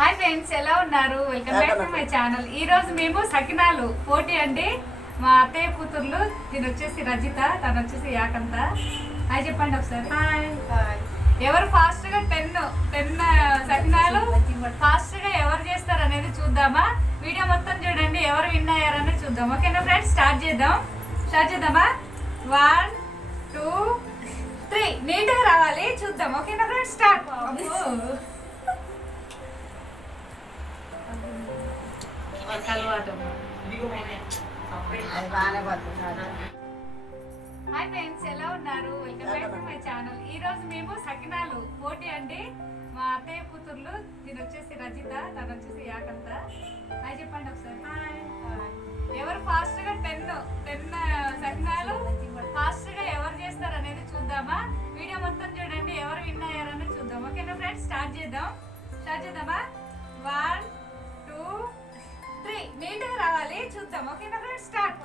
Hi friends, ఎలా ఉన్నారు? Welcome back to my channel. ఈ రోజు మేము సకినాలు పోటీ అండి. మా అత్తయ్య కూతుర్లు, దీని వచ్చేసి రజిత, తను వచ్చేసి యాకంత. హాయ్ చెప్పండి ఒకసారి. ఎవరు ఫాస్ట్ గా 10 సకినాలు ఫాస్ట్ గా ఎవరు చేస్తారు అనేది చూద్దామా? వీడియో మొత్తం చూడండి, ఎవరు విన్ అయ్యారని చూద్దాం. ఓకేనా ఫ్రెండ్స్, స్టార్ట్ చేద్దామా? 1 2 3 నీట్ గా రావాలి, చూద్దాం. ఓకేనా ఫ్రెండ్స్, స్టార్ట్. హాయ్ ఫ్రెండ్స్, ఎలా ఉన్నారు? Welcome back to my channel. ఈ రోజు మేము సకినాలు పోటీ అండి. మా అత్తయ్య కూతుర్లు, దీని వచ్చేసి రజిత, తను వచ్చేసి యాకంత. హాయ్ చెప్పండి ఒకసారి. ఎవరు ఫాస్ట్ గా 10 సకినాలు ఫాస్ట్ గా ఎవరు చేస్తారు అనేది చూద్దామా? వీడియో మొత్తం చూడండి, ఎవరు విన్ అయ్యారని చూద్దాం. ఓకేనా ఫ్రెండ్స్, స్టార్ట్ చేద్దామా? 1 2 3 నీట్ గా రావాలి, చూద్దాం. ఓకేనా ఫ్రెండ్స్, స్టార్ట్.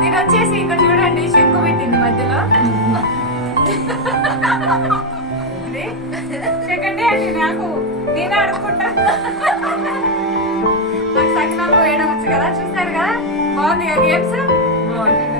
నేను వచ్చేసి ఇక్కడ చూడండి, శంకు పెట్టింది మధ్యలో. సెకండ్ అండి, నేనే అడుక్కుంటా. నాకు సకినాలు వేయడం వచ్చు కదా, చూస్తారు కదా, బాగుంది కదా గేమ్స్.